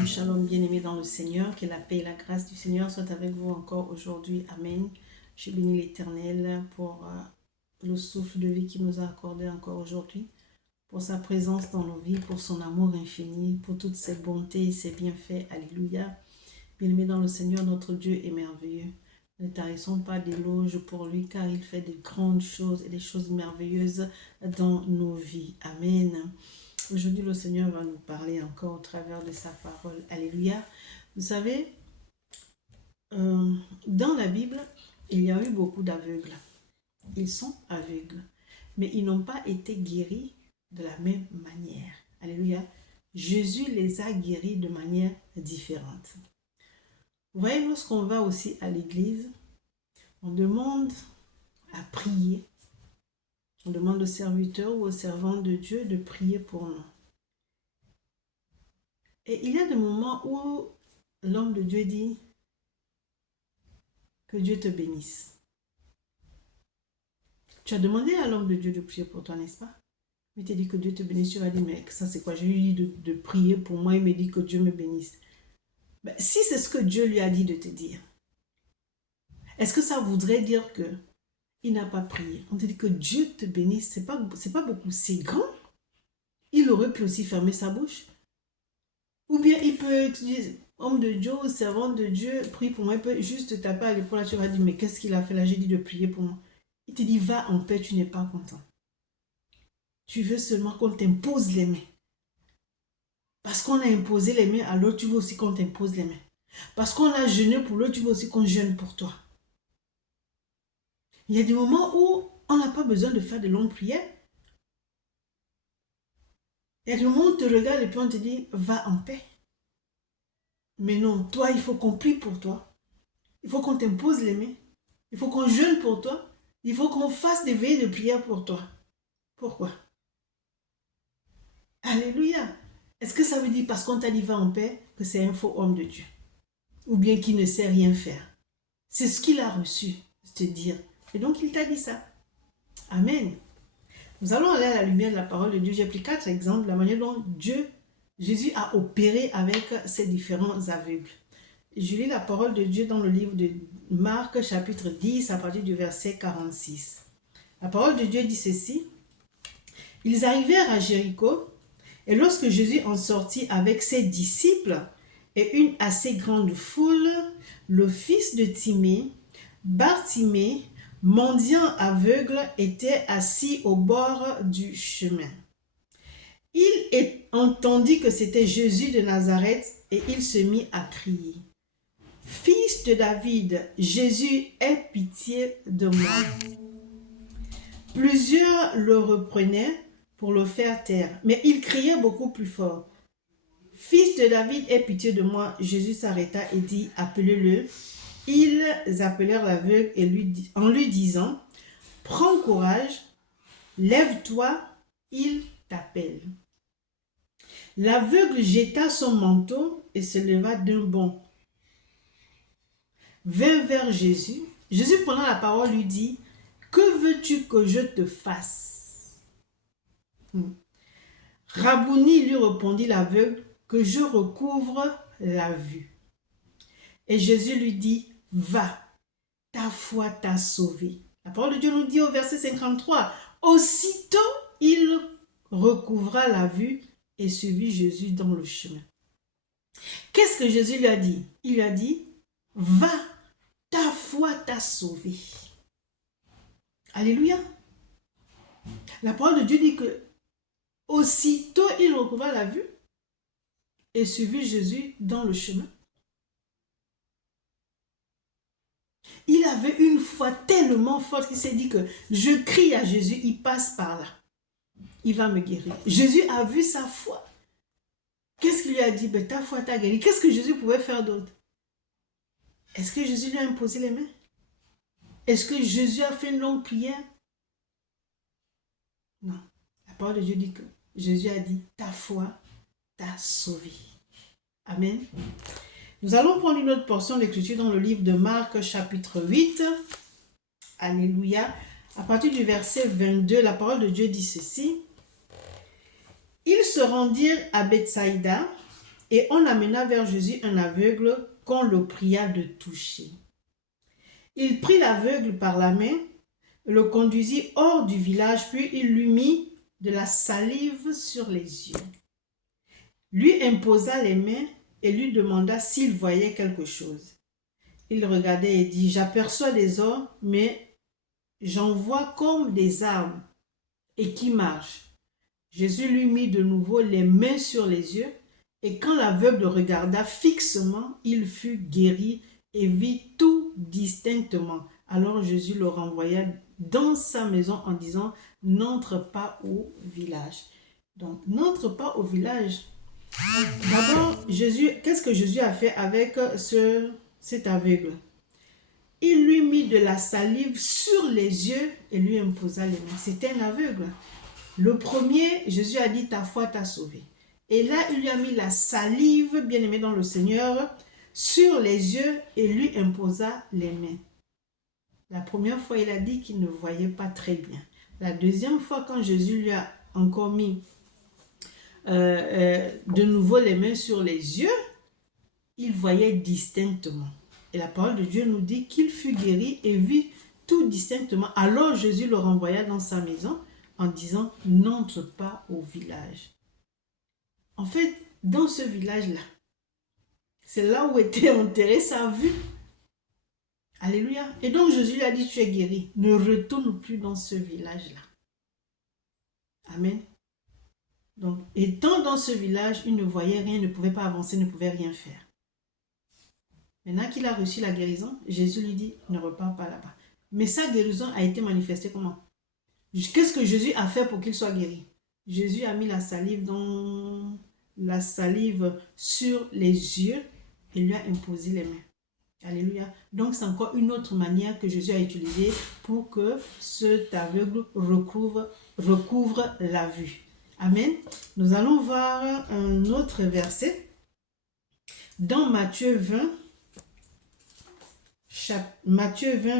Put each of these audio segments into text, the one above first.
Shalom, shalom, bien-aimés dans le Seigneur, que la paix et la grâce du Seigneur soient avec vous encore aujourd'hui. Amen. Je bénis l'Éternel pour le souffle de vie qu'il nous a accordé encore aujourd'hui, pour sa présence dans nos vies, pour son amour infini, pour toutes ses bontés et ses bienfaits. Alléluia. Bien-aimés dans le Seigneur, notre Dieu est merveilleux. Ne tarissons pas d'éloges pour lui, car il fait de grandes choses et des choses merveilleuses dans nos vies. Amen. Aujourd'hui, le Seigneur va nous parler encore au travers de sa parole. Alléluia. Vous savez, dans la Bible, il y a eu beaucoup d'aveugles. Ils sont aveugles, mais ils n'ont pas été guéris de la même manière. Alléluia. Jésus les a guéris de manière différente. Vous voyez, lorsqu'on va aussi à l'église, on demande à prier. On demande au serviteur ou au servant de Dieu de prier pour nous. Et il y a des moments où l'homme de Dieu dit que Dieu te bénisse. Tu as demandé à l'homme de Dieu de prier pour toi, n'est-ce pas? Il t'a dit que Dieu te bénisse. Tu vas dire, mais ça c'est quoi? Je lui ai dit de prier pour moi. Il me dit que Dieu me bénisse. Ben, si c'est ce que Dieu lui a dit de te dire, est-ce que ça voudrait dire que il n'a pas prié? On te dit que Dieu te bénisse. C'est pas beaucoup. C'est grand. Il aurait pu aussi fermer sa bouche. Ou bien il peut utiliser, homme de Dieu, servant de Dieu, prie pour moi. Il peut juste te taper à l'épaule. Là, tu vas dire, mais qu'est-ce qu'il a fait là? J'ai dit de prier pour moi. Il te dit, va en paix, tu n'es pas content. Tu veux seulement qu'on t'impose les mains. Parce qu'on a imposé les mains à l'autre, tu veux aussi qu'on t'impose les mains. Parce qu'on a jeûné pour l'autre, tu veux aussi qu'on jeûne pour toi. Il y a des moments où on n'a pas besoin de faire de longues prières. Il y a des moments où on te regarde et puis on te dit, va en paix. Mais non, toi, il faut qu'on prie pour toi. Il faut qu'on t'impose les mains. Il faut qu'on jeûne pour toi. Il faut qu'on fasse des veillées de prière pour toi. Pourquoi? Alléluia. Est-ce que ça veut dire parce qu'on t'a dit va en paix que c'est un faux homme de Dieu? Ou bien qu'il ne sait rien faire? C'est ce qu'il a reçu, te dire. Et donc il t'a dit ça. Amen. Nous allons aller à la lumière de la parole de Dieu. J'ai pris 4 exemples de la manière dont Jésus a opéré avec ces différents aveugles. Je lis la parole de Dieu dans le livre de Marc, chapitre 10, à partir du verset 46. La parole de Dieu dit ceci. Ils arrivèrent à Jéricho, et lorsque Jésus en sortit avec ses disciples et une assez grande foule, le fils de Timée, Bartimée, mendiant aveugle, était assis au bord du chemin. Il entendit que c'était Jésus de Nazareth et il se mit à crier. « Fils de David, Jésus, aie pitié de moi. » Plusieurs le reprenaient pour le faire taire, mais il criait beaucoup plus fort. « Fils de David, aie pitié de moi. » Jésus s'arrêta et dit, « Appelez-le. » Ils appelèrent l'aveugle en lui disant, « Prends courage, lève-toi, il t'appelle. » L'aveugle jeta son manteau et se leva d'un bond. Vint vers Jésus. Jésus, prenant la parole, lui dit, « Que veux-tu que je te fasse? » Rabouni, lui répondit l'aveugle, « Que je recouvre la vue. » Et Jésus lui dit, « Va, ta foi t'a sauvé. » La parole de Dieu nous dit au verset 53, « Aussitôt il recouvra la vue et suivit Jésus dans le chemin. » Qu'est-ce que Jésus lui a dit? Il lui a dit, « Va, ta foi t'a sauvé. » Alléluia. La parole de Dieu dit que aussitôt il recouvra la vue et suivit Jésus dans le chemin. Il avait une foi tellement forte qu'il s'est dit que je crie à Jésus, il passe par là. Il va me guérir. Jésus a vu sa foi. Qu'est-ce qu'il lui a dit? Ben, ta foi t'a guéri. Qu'est-ce que Jésus pouvait faire d'autre? Est-ce que Jésus lui a imposé les mains? Est-ce que Jésus a fait une longue prière? Non. La parole de Dieu dit que Jésus a dit, ta foi t'a sauvé. Amen. Nous allons prendre une autre portion d'écriture dans le livre de Marc, chapitre 8. Alléluia. À partir du verset 22, la parole de Dieu dit ceci. Ils se rendirent à Bethsaïda Et on amena vers Jésus un aveugle qu'on le pria de toucher. Il prit l'aveugle par la main, le conduisit hors du village, puis il lui mit de la salive sur les yeux. Lui imposa les mains et lui demanda s'il voyait quelque chose. Il regardait et dit, j'aperçois des hommes, mais j'en vois comme des arbres et qui marchent. Jésus lui mit de nouveau les mains sur les yeux, et quand l'aveugle regarda fixement, il fut guéri et vit tout distinctement. Alors Jésus le renvoya dans sa maison en disant, n'entre pas au village. Donc, n'entre pas au village. D'abord, qu'est-ce que Jésus a fait avec cet aveugle? Il lui mit de la salive sur les yeux et lui imposa les mains. C'était un aveugle. Le premier, Jésus a dit, ta foi t'a sauvé. Et là, il lui a mis la salive, bien aimé dans le Seigneur, sur les yeux et lui imposa les mains. La première fois, il a dit qu'il ne voyait pas très bien. La deuxième fois, quand Jésus lui a encore mis de nouveau les mains sur les yeux, il voyait distinctement. Et la parole de Dieu nous dit qu'il fut guéri et vit tout distinctement. Alors Jésus le renvoya dans sa maison en disant, n'entre pas au village. En fait, dans ce village-là, c'est là où était enterrée sa vue. Alléluia. Et donc Jésus lui a dit, tu es guéri. Ne retourne plus dans ce village-là. Amen. Donc, étant dans ce village, il ne voyait rien, ne pouvait pas avancer, ne pouvait rien faire. Maintenant qu'il a reçu la guérison, Jésus lui dit, ne repars pas là-bas. Mais sa guérison a été manifestée comment? Qu'est-ce que Jésus a fait pour qu'il soit guéri? Jésus a mis la salive sur les yeux et lui a imposé les mains. Alléluia. Donc c'est encore une autre manière que Jésus a utilisée pour que cet aveugle recouvre la vue. Amen. Nous allons voir un autre verset dans Matthieu 20,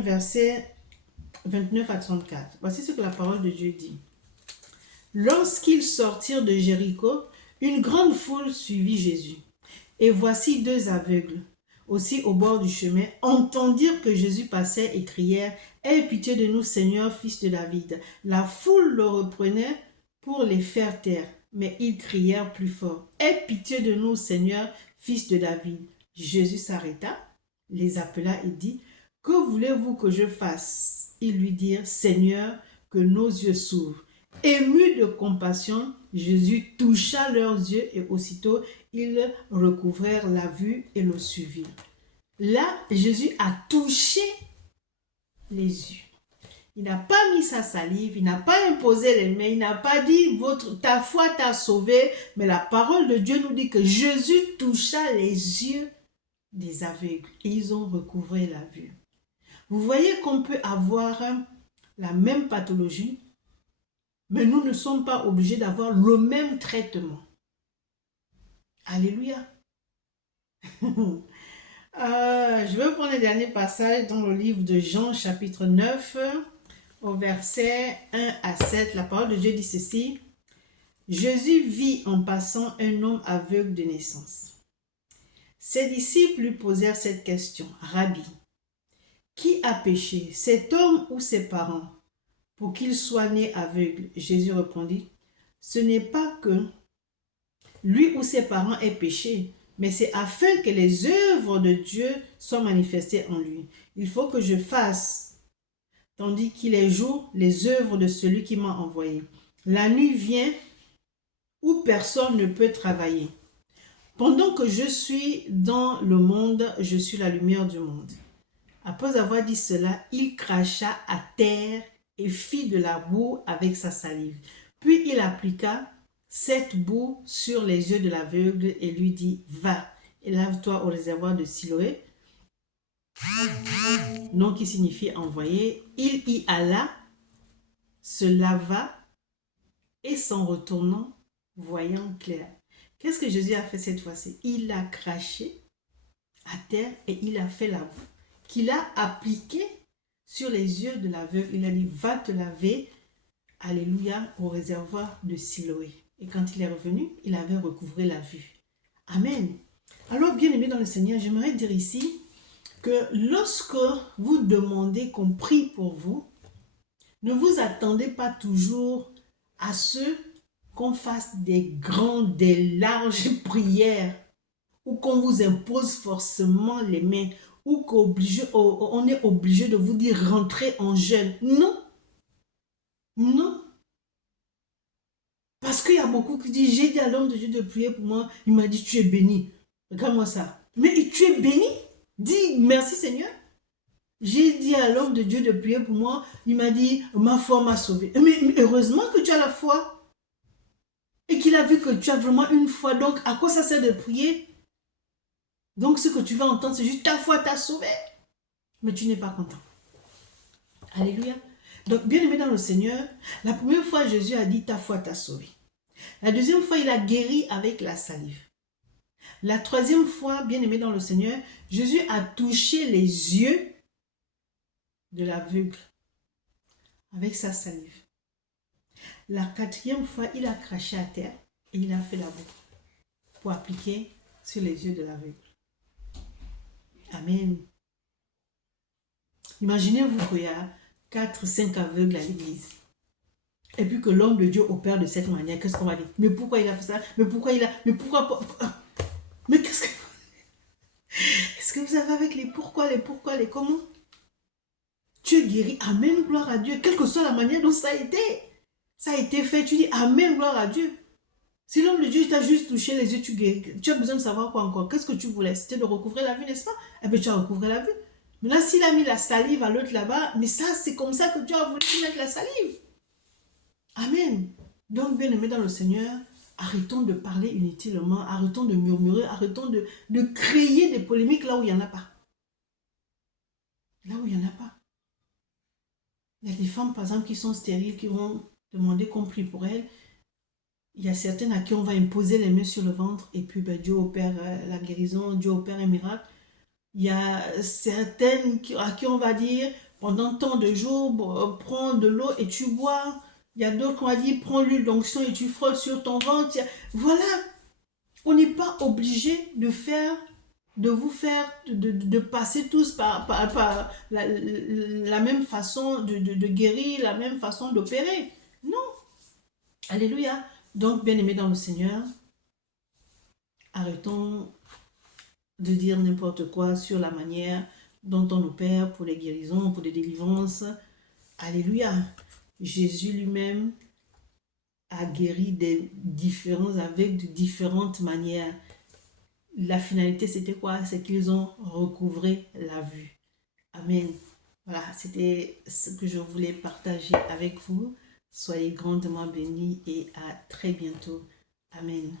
versets 29 à 34. Voici ce que la parole de Dieu dit. Lorsqu'ils sortirent de Jéricho, une grande foule suivit Jésus. Et voici deux aveugles, aussi au bord du chemin, entendirent que Jésus passait et crièrent, « Aie pitié de nous, Seigneur, fils de David. » La foule le reprenait pour les faire taire, mais ils crièrent plus fort, « Aie pitié de nous, Seigneur, fils de David. » Jésus s'arrêta, les appela et dit, « Que voulez-vous que je fasse ?» Ils lui dirent, « Seigneur, que nos yeux s'ouvrent. » Ému de compassion, Jésus toucha leurs yeux et aussitôt ils recouvrèrent la vue et le suivirent. Là, Jésus a touché les yeux. Il n'a pas mis sa salive, il n'a pas imposé les mains, il n'a pas dit ta foi t'a sauvé, mais la parole de Dieu nous dit que Jésus toucha les yeux des aveugles et ils ont recouvré la vue. Vous voyez qu'on peut avoir la même pathologie, mais nous ne sommes pas obligés d'avoir le même traitement. Alléluia. Je vais prendre le dernier passage dans le livre de Jean, chapitre 9, au verset 1 à 7. La parole de Dieu dit ceci. Jésus vit en passant un homme aveugle de naissance. Ses disciples lui posèrent cette question. Rabbi, qui a péché, cet homme ou ses parents, pour qu'il soit né aveugle? Jésus répondit, ce n'est pas que lui ou ses parents aient péché, mais c'est afin que les œuvres de Dieu soient manifestées en lui. Il faut que je fasse, tandis qu'il est jour, les œuvres de celui qui m'a envoyé. La nuit vient où personne ne peut travailler. Pendant que je suis dans le monde, je suis la lumière du monde. Après avoir dit cela, il cracha à terre et fit de la boue avec sa salive. Puis il appliqua cette boue sur les yeux de l'aveugle et lui dit, va et lave-toi au réservoir de Siloé, nom qui signifie envoyé. Il y alla, se lava et s'en retournant, voyant clair. Qu'est-ce que Jésus a fait cette fois-ci? Il a craché à terre et il a fait la boue qu'il a appliquée sur les yeux de l'aveugle. Il a dit, va te laver, alléluia, au réservoir de Siloé. Et quand il est revenu, il avait recouvré la vue. Amen. Alors, bien-aimés dans le Seigneur, j'aimerais dire ici que lorsque vous demandez qu'on prie pour vous, ne vous attendez pas toujours à ce qu'on fasse des larges prières ou qu'on vous impose forcément les mains ou qu'on est obligé de vous dire rentrez en jeûne. Non, non. Parce qu'il y a beaucoup qui disent, j'ai dit à l'homme de Dieu de prier pour moi, il m'a dit, tu es béni. Regarde-moi ça. Mais tu es béni? Dis merci Seigneur. J'ai dit à l'homme de Dieu de prier pour moi, il m'a dit, ma foi m'a sauvé. Mais heureusement que tu as la foi. Et qu'il a vu que tu as vraiment une foi. Donc, à quoi ça sert de prier? Donc, ce que tu vas entendre, c'est juste ta foi t'a sauvé. Mais tu n'es pas content. Alléluia. Donc, bien aimé dans le Seigneur, la première fois, Jésus a dit, ta foi t'a sauvé. La deuxième fois, il a guéri avec la salive. La troisième fois, bien aimé dans le Seigneur, Jésus a touché les yeux de l'aveugle avec sa salive. La quatrième fois, il a craché à terre et il a fait la boue pour appliquer sur les yeux de l'aveugle. Amen. Imaginez-vous qu'il y a 4-5 aveugles à l'église. Et puis que l'homme de Dieu opère de cette manière. Qu'est-ce qu'on va dire? Mais pourquoi il a fait ça? Mais pourquoi il a... Mais pourquoi... Mais qu'est-ce que... Est-ce que vous avez avec les pourquoi, les comment? Tu es guéri. Amen, gloire à Dieu. Quelle que soit la manière dont ça a été fait. Tu dis Amen, gloire à Dieu. Si l'homme de Dieu t'a juste touché les yeux, tu guéris. Tu as besoin de savoir quoi encore? Qu'est-ce que tu voulais? C'était de recouvrer la vue, n'est-ce pas? Eh bien, tu as recouvré la vue. Mais là, s'il a mis la salive à l'autre là-bas, mais ça, c'est comme ça que Dieu a voulu mettre la salive. Amen. Donc, bien aimé dans le Seigneur, arrêtons de parler inutilement, arrêtons de murmurer, arrêtons de créer des polémiques là où il n'y en a pas. Là où il n'y en a pas. Il y a des femmes, par exemple, qui sont stériles, qui vont demander qu'on prie pour elles. Il y a certaines à qui on va imposer les mains sur le ventre et puis Dieu opère la guérison, Dieu opère un miracle. Il y a certaines à qui on va dire pendant tant de jours, prends de l'eau et tu bois. Il y a d'autres qu'on va dire prends l'huile d'onction et tu frottes sur ton ventre. Voilà, on n'est pas obligé de passer tous par la même façon de guérir, la même façon d'opérer. Non. Alléluia. Donc, bien-aimés dans le Seigneur, arrêtons de dire n'importe quoi sur la manière dont on opère pour les guérisons, pour les délivrances. Alléluia. Jésus lui-même a guéri des différents aveugles de différentes manières. La finalité, c'était quoi? C'est qu'ils ont recouvré la vue. Amen. Voilà, c'était ce que je voulais partager avec vous. Soyez grandement bénis et à très bientôt. Amen.